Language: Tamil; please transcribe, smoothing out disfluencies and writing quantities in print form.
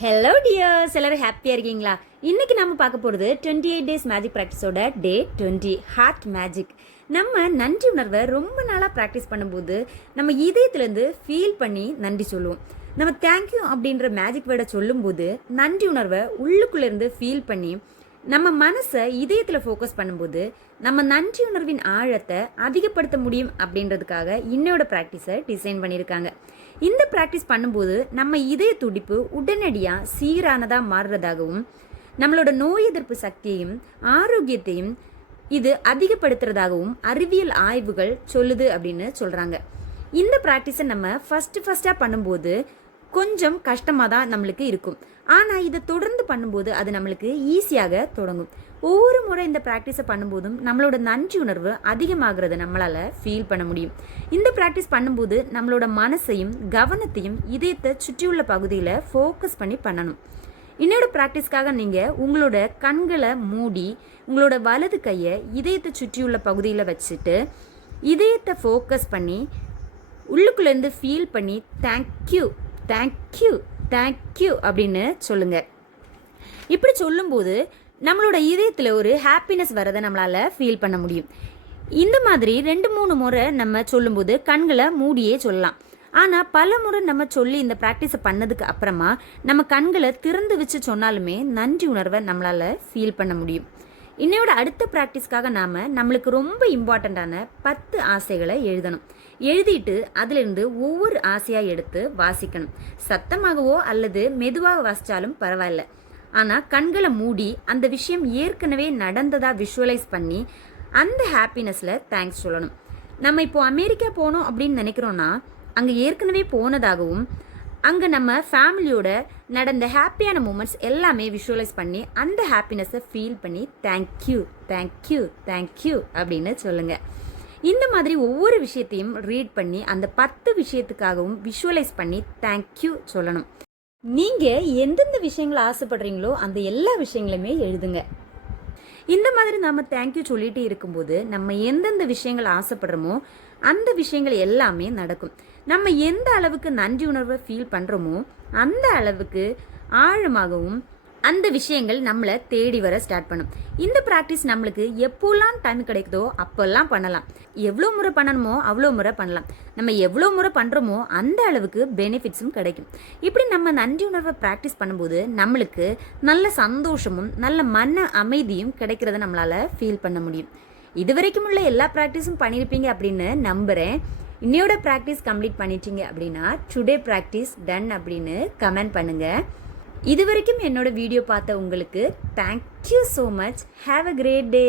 ஹலோ டியர்ஸ், எல்லாரும் ஹாப்பியாக இருக்கீங்களா? இன்னைக்கு நம்ம பார்க்க போகிறது 28 டேஸ் மேஜிக் ப்ராக்டிஸோட டே 20 ஹார்ட் மேஜிக். நம்ம நன்றி உணர்வை ரொம்ப நாளாக ப்ராக்டிஸ் பண்ணும்போது நம்ம இதயத்துலேருந்து ஃபீல் பண்ணி நன்றி சொல்லுவோம். நம்ம தேங்க்யூ அப்படின்ற மேஜிக் வேர்டை சொல்லும்போது நன்றி உணர்வை உள்ளுக்குள்ளேருந்து ஃபீல் பண்ணி நம்ம மனசை இதயத்தில் ஃபோக்கஸ் பண்ணும்போது நம்ம நன்றி உணர்வின் ஆழத்தை அதிகப்படுத்த முடியும் அப்படின்றதுக்காக இன்னோட ப்ராக்டிஸை டிசைன் பண்ணியிருக்காங்க. இந்த ப்ராக்டிஸ் பண்ணும்போது நம்ம இதய துடிப்பு உடனடியாக சீரானதாக மாறுறதாகவும் நம்மளோட நோய் எதிர்ப்பு சக்தியையும் ஆரோக்கியத்தையும் இது அதிகப்படுத்துறதாகவும் அறிவியல் ஆய்வுகள் சொல்லுது அப்படின்னு சொல்கிறாங்க. இந்த ப்ராக்டிஸை நம்ம ஃபஸ்ட்டாக பண்ணும்போது கொஞ்சம் கஷ்டமாக தான் நம்மளுக்கு இருக்கும். ஆனால் இதை தொடர்ந்து பண்ணும்போது அது நம்மளுக்கு ஈஸியாக தொடங்கும். ஒவ்வொரு முறை இந்த ப்ராக்டிஸை பண்ணும்போதும் நம்மளோட நன்றி உணர்வு அதிகமாகிறத நம்மளால் ஃபீல் பண்ண முடியும். இந்த ப்ராக்டிஸ் பண்ணும்போது நம்மளோட மனசையும் கவனத்தையும் இதயத்தை சுற்றியுள்ள பகுதியில் ஃபோக்கஸ் பண்ணி பண்ணணும். இன்னொரு ப்ராக்டிஸ்க்காக நீங்கள் உங்களோட கண்களை மூடி உங்களோட வலது கையை இதயத்தை சுற்றியுள்ள பகுதியில் வச்சுட்டு இதயத்தை ஃபோக்கஸ் பண்ணி உள்ளுக்குள்ளேருந்து ஃபீல் பண்ணி தேங்க்யூ தேங்க்யூ தேங்க்யூ அப்படின்னு சொல்லுங்கள். இப்படி சொல்லும்போது நம்மளோட இதயத்தில் ஒரு ஹாப்பினஸ் வரதை நம்மளால் ஃபீல் பண்ண முடியும். இந்த மாதிரி 2-3 முறை நம்ம சொல்லும்போது கண்களை மூடியே சொல்லலாம். ஆனால் பல முறை நம்ம சொல்லி இந்த ப்ராக்டிஸை பண்ணதுக்கு அப்புறமா நம்ம கண்களை திறந்து வச்சு சொன்னாலுமே நன்றி உணர்வை நம்மளால் ஃபீல் பண்ண முடியும். இன்னையோட அடுத்த ப்ராக்டிஸ்க்காக நாம் நம்மளுக்கு ரொம்ப இம்பார்ட்டண்ட்டான 10 ஆசைகளை எழுதணும். எழுதிட்டு அதிலிருந்து ஒவ்வொரு ஆசையாக எடுத்து வாசிக்கணும். சத்தமாகவோ அல்லது மெதுவாக வாசித்தாலும் பரவாயில்ல. ஆனால் கண்களை மூடி அந்த விஷயம் ஏற்கனவே நடந்ததாக விஷுவலைஸ் பண்ணி அந்த ஹாப்பினஸில் தேங்க்ஸ் சொல்லணும். நம்ம இப்போது அமெரிக்கா போனோம் அப்படின்னு நினைக்கிறோன்னா அங்கே ஏற்கனவே போனதாகவும் அங்கே நம்ம ஃபேமிலியோட நடந்த ஹாப்பியான மூமெண்ட்ஸ் எல்லாமே விஷுவலைஸ் பண்ணி அந்த ஹாப்பினஸை ஃபீல் பண்ணி தேங்க்யூ தேங்க்யூ தேங்க்யூ அப்படின்னு சொல்லுங்கள். இந்த மாதிரி ஒவ்வொரு விஷயத்தையும் ரீட் பண்ணி அந்த 10 விஷயத்துக்காகவும் விஷுவலைஸ் பண்ணி தேங்க்யூ சொல்லணும். நீங்கள் எந்தெந்த விஷயங்களை ஆசைப்படுறீங்களோ அந்த எல்லா விஷயங்களுமே எழுதுங்க. இந்த மாதிரி நம்ம தேங்க்யூ சொல்லிகிட்டே இருக்கும்போது நம்ம எந்தெந்த விஷயங்கள் ஆசைப்படுறோமோ அந்த விஷயங்கள் எல்லாமே நடக்கும். நம்ம எந்த அளவுக்கு நன்றி உணர்வை ஃபீல் பண்ணுறோமோ அந்த அளவுக்கு ஆழமாகவும் அந்த விஷயங்கள் நம்மளை தேடி வர ஸ்டார்ட் பண்ணும். இந்த ப்ராக்டிஸ் நம்மளுக்கு எப்போல்லாம் டைம் கிடைக்குதோ அப்போல்லாம் பண்ணலாம். எவ்வளோ முறை பண்ணணுமோ அவ்வளோ முறை பண்ணலாம். நம்ம எவ்வளோ முறை பண்ணுறோமோ அந்த அளவுக்கு பெனிஃபிட்ஸும் கிடைக்கும். இப்படி நம்ம நன்றி உணர்வை ப்ராக்டிஸ் பண்ணும்போது நம்மளுக்கு நல்ல சந்தோஷமும் நல்ல மன அமைதியும் கிடைக்கிறத நம்மளால் ஃபீல் பண்ண முடியும். இது வரைக்கும் உள்ள எல்லா ப்ராக்டிஸும் பண்ணியிருப்பீங்க அப்படின்னு நம்புகிறேன். இன்னையோட ப்ராக்டிஸ் கம்ப்ளீட் பண்ணிட்டீங்க அப்படின்னா டுடே ப்ராக்டிஸ் டன் அப்படின்னு கமெண்ட் பண்ணுங்கள். இது வரைக்கும் என்னோட வீடியோ பார்த்த உங்களுக்கு thank you so much. Have a great day.